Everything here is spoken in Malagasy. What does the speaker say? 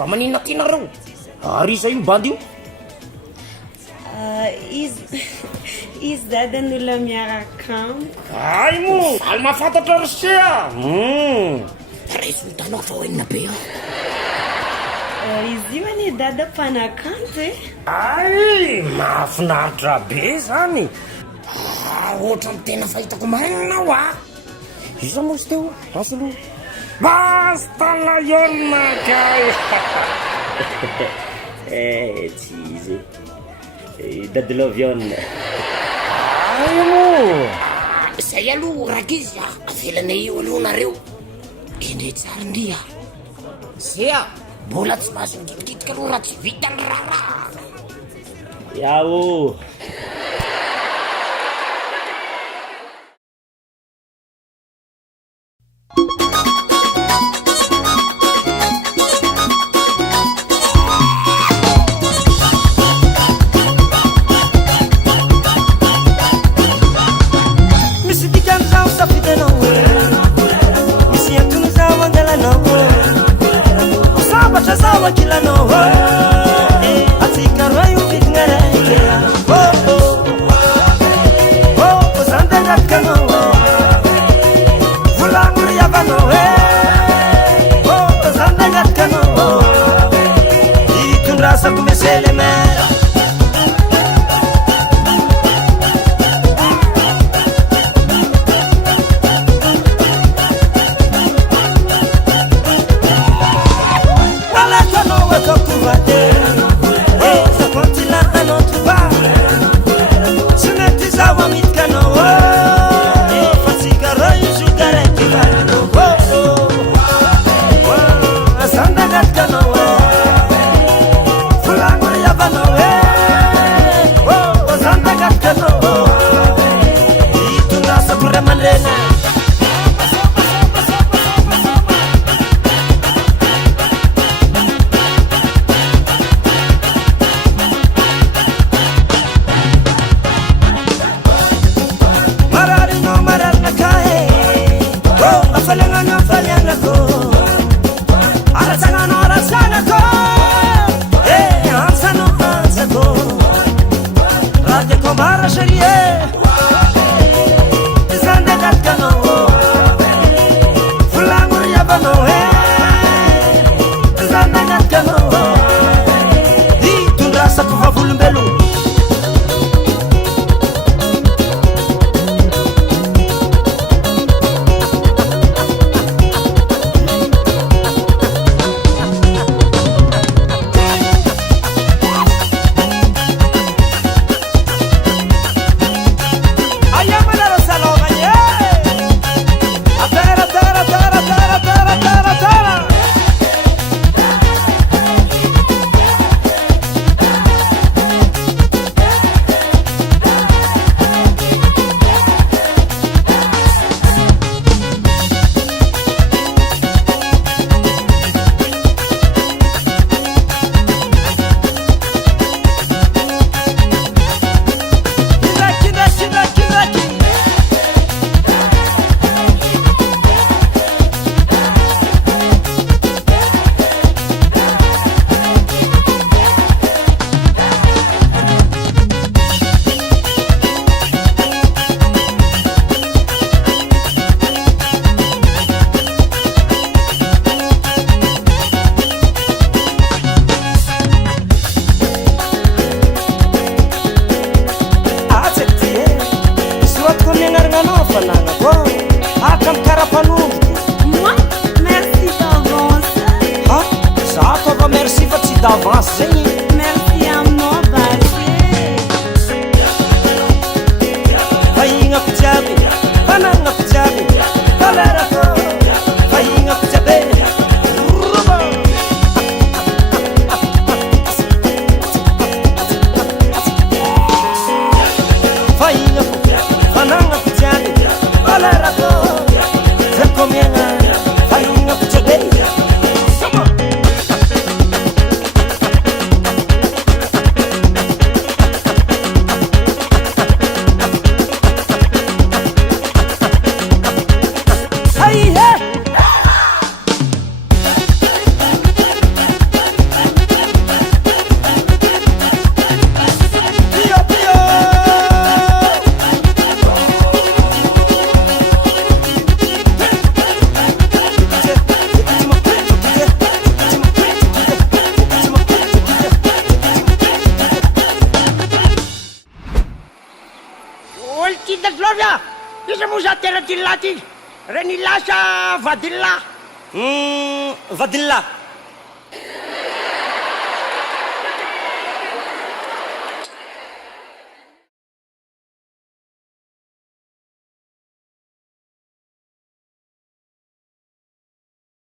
fa manina tianareo ary izay mibady io izy dadan'olona miarakamo ay mo valy mahafantatra rosea raisy olontanao fa hoenina be ao izy io any dada mpanakanto e ay mahafinaritra be zany ohatra ny tena fahitako marinanao a iza moa sy teo asolo basta layona kay tsy izy dadiloviona ay mo zay aloha raka izy a avelana io aloha nareo endre tsara ndria zea mbola tsy mahazo mikitikitika aloha raha tsy vitany raraha yao Aiza moa za tena ty lahy ty? Reny lasa vadillah. Vadillah.